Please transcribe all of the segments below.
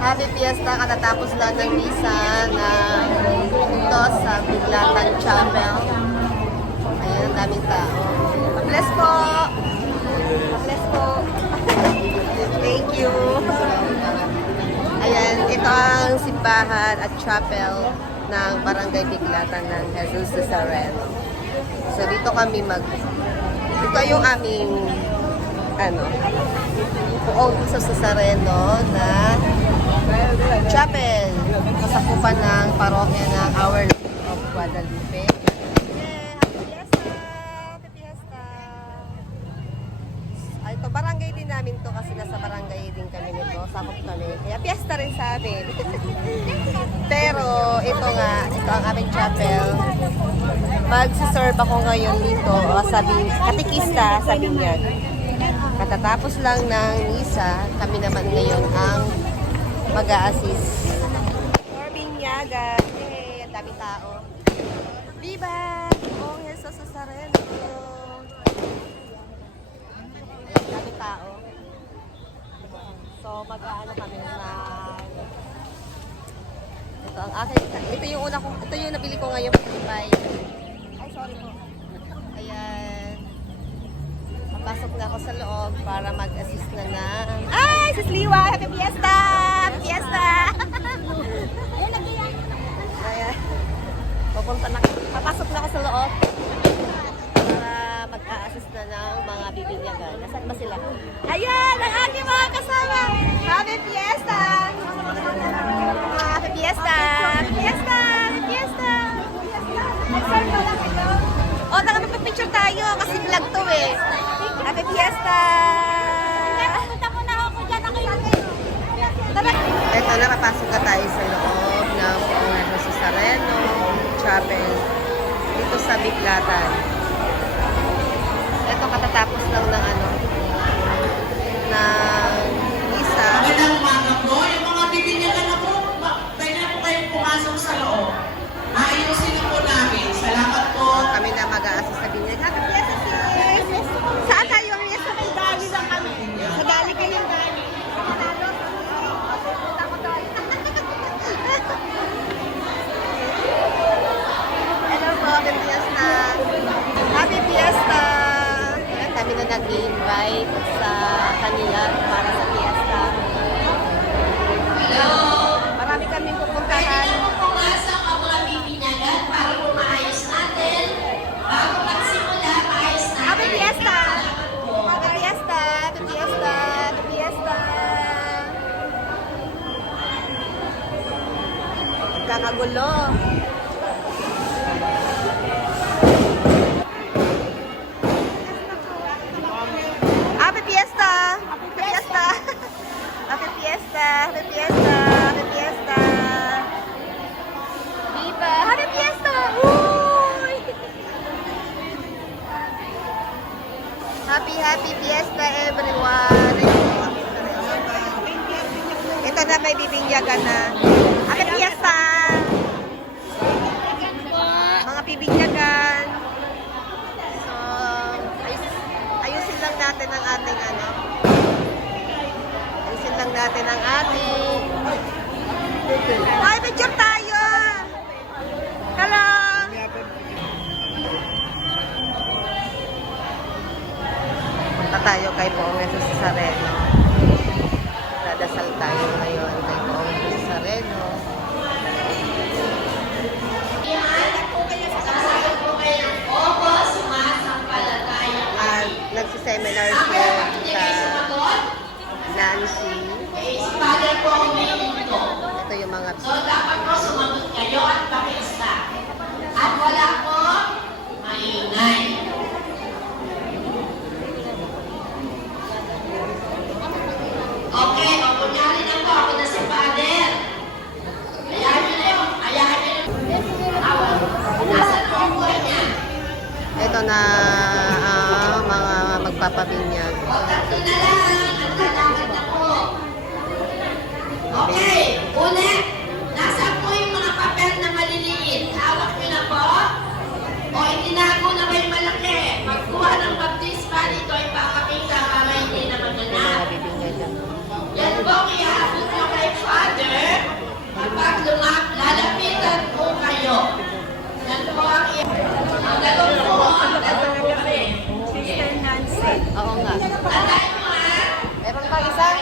Happy Fiesta, katatapos lang ng misa na ito sa Biglatan Chapel. Ayan, ang daming tao. Bless po! Bless po! Thank you! Ayan, ito ang simbahan at chapel ng Barangay Biglatan ng Jesus Nazareno. So dito kami ito yung aming buong Jesus Nazareno na chapel, kasakupan ng parokya ng Our Lady of Guadalupe. Yeah, happy fiesta! Happy fiesta! Ay, ito, barangay din namin to kasi nasa barangay din kami nito, sakop kami. Kaya fiesta rin sa amin. Pero ito ang aming chapel. Magsiserve ako ngayon dito, katikista sa binyag. Katatapos lang ng misa, kami naman ngayon ang mag-a-assist. For binyagan. Yay! Ang daming tao. Viva! Buong Jesus Nazareno! Ang daming tao. So, kami na ito ang akin. Ito yung nabili ko ngayon. Ay, sorry po. Ayan. Papasok na ako sa loob para mag-assist na ng... Ay! Sis Liwa! Happy Fiesta! Happy Fiesta! Ayan. Papasok na ako sa loob para mag-assist na ng mga bibinyagan. Nasaan ba sila? Ayan! Ang aking mga kasama! Happy Fiesta! Happy Fiesta! Happy Fiesta! Happy Fiesta! Nag-serve ko lang kayo. O, magpapicture tayo kasi vlog to eh. Happy Fiesta! Punta mo na ako dyan. Ito na, papasok na tayo sa loob ng Buong Jesus Nazareno Chapel dito sa Biglatan. Ito, katatapos lang ng misa. Magandang umaga po. Yung mga bibinyagan na po, pwede na po kayong pumasok sa loob. Ayusin na po namin. Salamat po. Kami na mag-a-assist sa binyag. Happy Fiesta, sis! Saan tayo? Sa may dali lang kami. Sa dali kayong dali. Punta ko doon. Hello po, Happy Fiesta! Happy Fiesta! Ayan, kami na nag-invite sa kanila para sa fiesta. Hello! Marami kaming pupuntahan. Pumasok ang mga bibinyagan para po maayos natin. Bago magsimula, maayos natin. Happy Fiesta! Happy Fiesta! Happy Fiesta! Happy Fiesta! Kakagulo. Happy Fiesta! Happy Fiesta! Happy Fiesta! Happy Fiesta! Happy Fiesta! Viva! Happy Fiesta! Uy! Happy Fiesta everyone! Ito na may bibingyagan na. Happy Fiesta! Mga bibingyagan. So, ayusin lang natin ang ating Ayusin lang natin ang ating... Ay, picture tayo! Hello! Punta tayo kay Buong Jesus Nazareno. Dadasal tayo ngayon kay Buong Jesus Nazareno. Nagsiseminar siya sa Nancy. Ito yung mga So, dapat po sumagot kayo at pakista. At wala po maingay. Okay, o kunyari na po, ako na si Father. Ayahan nyo na yun. Ayahan nyo na yun. Nasa loob po niya. ito na mga magpapabinyag. O, tatlo na lang. Ang lalakad na po. Okay, ulit. Nasaan po yung mga papel na maliliit? Hawak nyo na po. O, itinago na ba yung malaki? Pagkuha ng baptisma, dito ay pakapita para hindi na maganap. Mga bibingyagan. Yan po, ihabot nyo kay Father.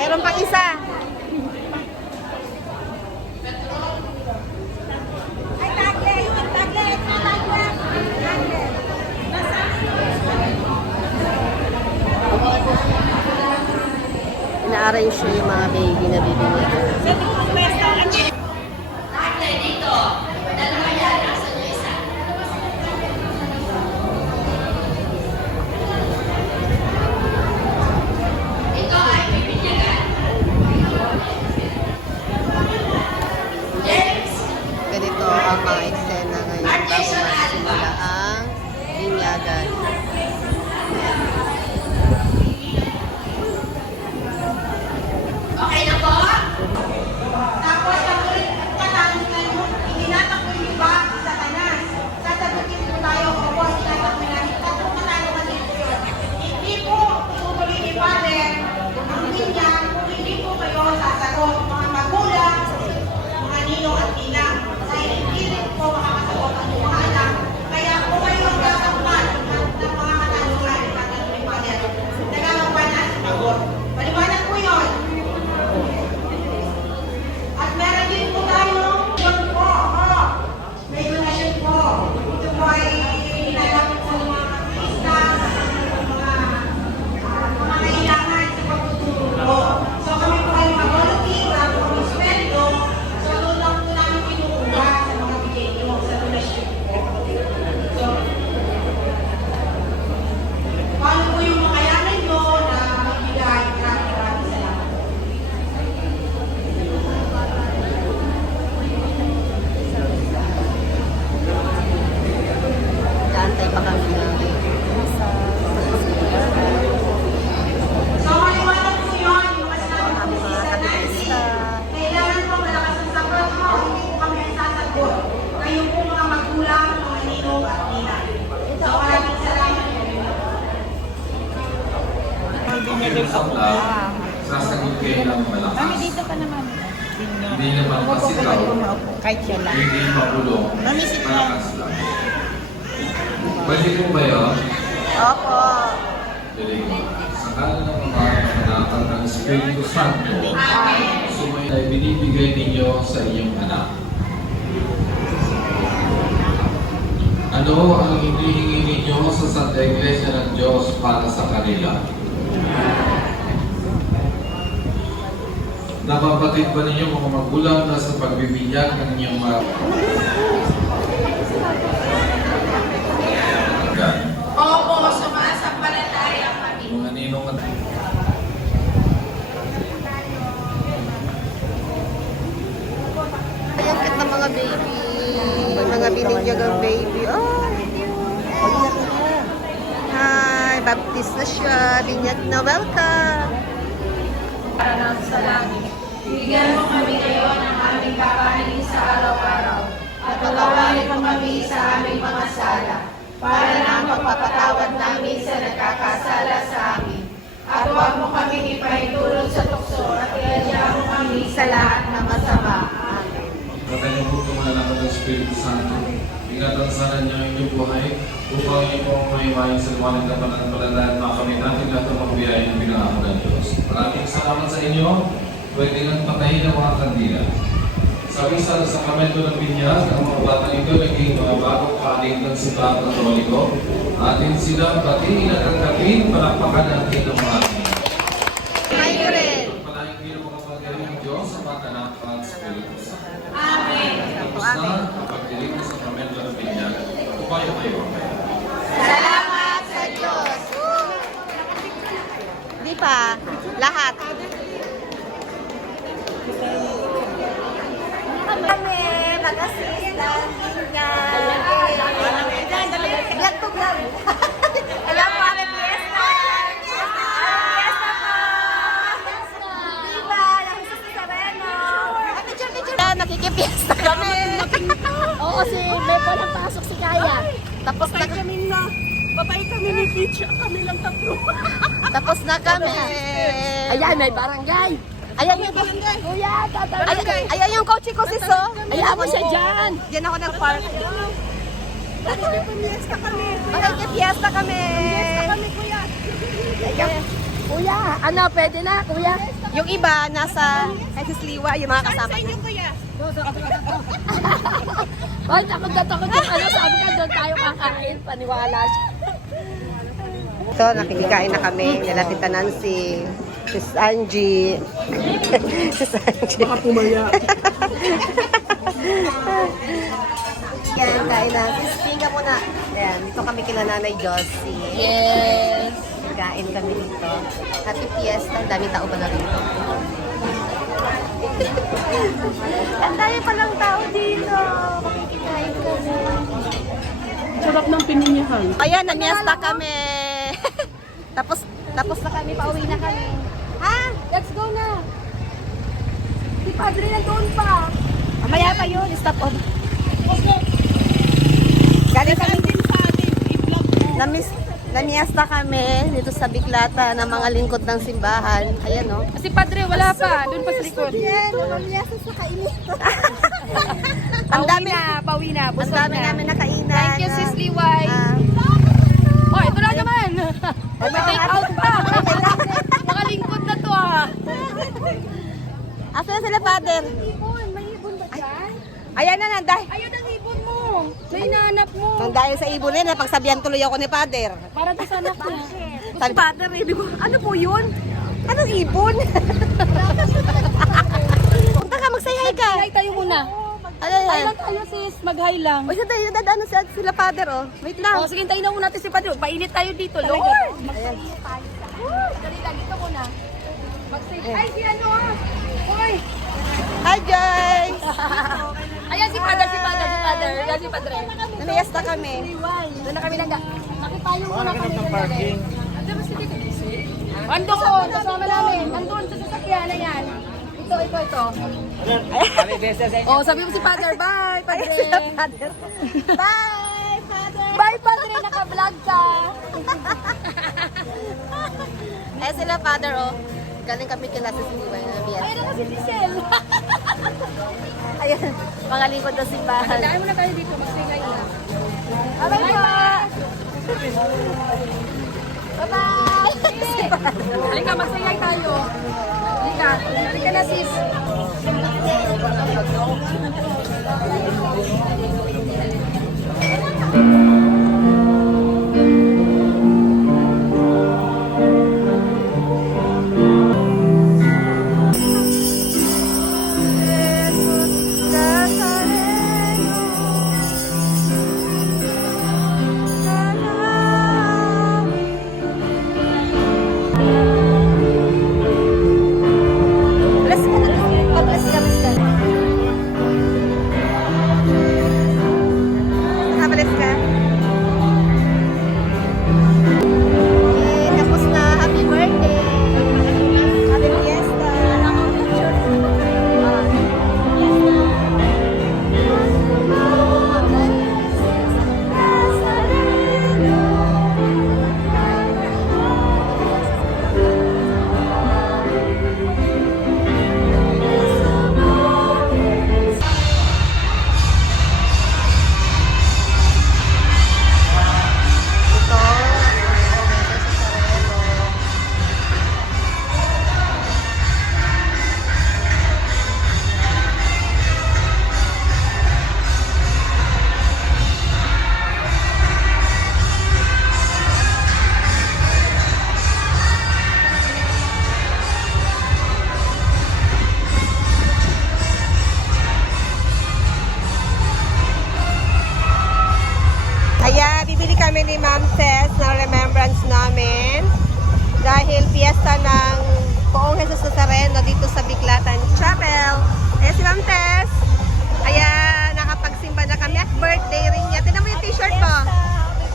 Meron pang isa. Ina-arrange siya yung mga baby na bibili. Tatay, dito. Dalawa yan. Nasa niyo isa. Ito ay bibinyagan. James. Ganito ang mga eksena ngayon bago magsimula ang binyagan. Okay na po? Tapos ang ulit katanungan mo, itinatak mo yung iba sa kanas. Sasagutin po tayo, opo, itinatak mo namin. Tatlong katanungan din po yun. Hindi po tutuloy ni Father ang linya kung hindi po kayo sasagot. Mga magulang, mga ninong at ninang. Dahil hindi rin po makakasagot ang mga anak. Kaya po kayo ang tatakpan ng mga katanungan tatanong ni Father. Nagagawa na sagot. Paliwanag po yun. At meron din po tayo, yun po, may donasyon po. Ito po ay hinalapit sa mga artista, mga kailangan sa pagtuturo. So kami po ay mag-volunteer, wala po kami sweldo. So doon lang po namin kinukuha sa mga bigay nyo, sa donasyon po. So, paano po yung makayanan nyo na magbigay? Maraming salamat. Kaantay pa kami ng So, maliwanag po yun, yung mas namin po si Nancy. Kailangan po malakas ang sagot mo, hindi po kami ang sasagot. Kayo po mga magulang, mga ninong at ninang. So, maraming salamat po. Sasagot kayo ng malakas. Mami, dito ka naman. Hindi naman kasi tao, Kahit siya lang. hindi makulong, Mami, sit down. malakas lang. Pwede po ba yun? Opo. Galing. Sa kanan ng mga panganakan ng Espiritu Santo, sumay ay binibigay ninyo sa inyong anak. Ano ang hinihingi ninyo sa Santa Iglesia ng Diyos para sa kanila? Napapatid ba ninyo mga magulang na sa pagbibigyan ng inyong mga... Opo, sumasampalataya kami. Mga ninong at... Ayan, cute na mga baby. May mga binigyagang baby. Oh, hi, baptist na siya. Binyag na, welcome. Bigyan mo kami ngayon ng aming kakainin sa araw-araw at patawarin mo kami sa aming mga sala para na ang pagpapatawad namin sa nagkakasala sa amin. At huwag mo kami ipahintulot sa tukso at iadya mo kami sa lahat ng masama. Amen. Pagkanya po tumalakad ng Espiritu Santo, ingatan sana niyo ang inyong buhay upang inyo pong maiwain sa lumalang na pananampalataya at makamit natin lahat ng mga biyaya ng pinangako ng Diyos. Maraming salamat sa inyo. Pwede nang patayin ang mga kandila. Sa misa sa sakramento ng binyag, ang mga batang ito naging mga bagong kaling ng simbahan Katoliko. Atin silang batiin at angkapin, palakpakan natin ang mga ating. Hi, rin. Palahing din ang mga pagkain ng Diyos sa mga anak at Espiritu Santo. Amen. Tapos na, kapag dilig sa sakramento ng binyag, upayo kayo. Salamat sa Diyos. Di pa, lahat. Kami, mag-assist lang niya. Vlog to vlog. Alam mo, kami fiesta. Fiesta po. Diba, nakisus sa Reno. Picture. Nakikipiesta kami. Oo, si Beko lang pasok si Kaya. Tapos na kami na. Patay kami ni Peach, kami lang tatlo. Tapos na kami. Ayan, may barangay. Ayan yung Kuya, tatawag. ayan yung coach ko sis oh. Ayan mo siya dyan. Diyan ako nag-park. Pumiesta kami. Makikip-fiesta kami. Kami kuya. Kuya, ano, pwede na, kuya? Yung iba, nasa SS Liwa, yung mga kasama niya. Hoy, takot na takot yung ano, sabi ka doon tayo kakain, paniwala siya. Ito, nakikikain na kami. Nila Tita Nancy, Sis Angie. Sis Angie. Baka pumaya. Yan, kain na. Sis, pinga muna. Ayan, dito kami kila Nanay Josie. Yes. Kain kami dito. Happy Fiesta. Ang daming tao pala rito. Ang dami palang tao dito. Makikikain kami. Sarap ng pininyahan. Ayan, namiesta kami. tapos na kami, pauwi na kami. Ha? Let's go na. Si Padre nandun pa. Mamaya pa yun, stop on. Galing kami namiesta kami dito sa Biklata ng mga lingkod ng simbahan. Ayan, no? Si Padre wala pa, doon pa sa likod. Namiesta sa kainit. Ang dami Pauwi na, ang dami namin nakainan. Thank you, Sis Liway. Oh, ito na naman. May take out pa. Mga lingkod na to ah. Asa na sila, Father? May ibon ba dyan? Ayan na, nanday. Ayun ang ibon mo. May nanap mo. Nang dahil sa ibon na, napagsabihan tuloy ako ni Father. Para to sa anak mo. Sabi, Father, ano po yun? Anong ibon? Punta ka, mag-say-hi ka. Hi tayo muna. Ano Hi yan? lang tayo sis, mag-hi lang. O, siya tayo, dadaan sila, Father, oh. Wait lang. Oh, sige, tayo na muna natin si Padre. Painit tayo dito, Lord. Ayan. Dali lang, dito muna. Mag-say. Ay, si ano ah. Hoy. Hi, guys! Ayan si Padre. Ayan si Padre. Namiesta kami. Doon na kami Makipayong muna kami. Andiyan ba si Tito? Andun, kasama namin. Andun sa sasakyan na yan. Ito. Oh, sabi mo si Padre, bye, Padre. Ayan sila, Father. Bye, Father! Bye, Padre, naka-vlog ka. Ayan sila, Father, oh. Galing kami kila sa Siniway na namiesta. Ayun na si Giselle. Ayan, mga lingkod ng simbahan. Daan muna kayo dito, mag-singay na. Bye-bye po! Bye-bye! Halika, mag-singay tayo. Halika na sis. Bless ka na. Pa-bless ka, bless ka. Ha-bless ka. Okay, tapos na. Happy birthday. Happy fiesta. Ito, sa Sarelo. Kaya bibili kami ni Ma'am Tess ng remembrance namin dahil fiesta ng Poong Jesus Nazareno dito sa Biklatan Chapel. Ayan si Ma'am Tess. Kaya nakapagsimba na kami at birthday rin niya. Tignan mo yung t-shirt mo.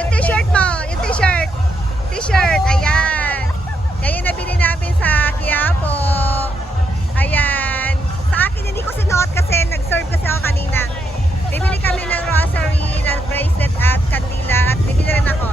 Yung t-shirt mo. Yung t-shirt. T-shirt. Ayan. Kaya yung nabili namin sa Quiapo. Ayan. Sa akin hindi ko sinuot kasi nag-serve kasi ako kanina. Bibili kami ng rosary, ng bracelet at kandila at bibili rin ako.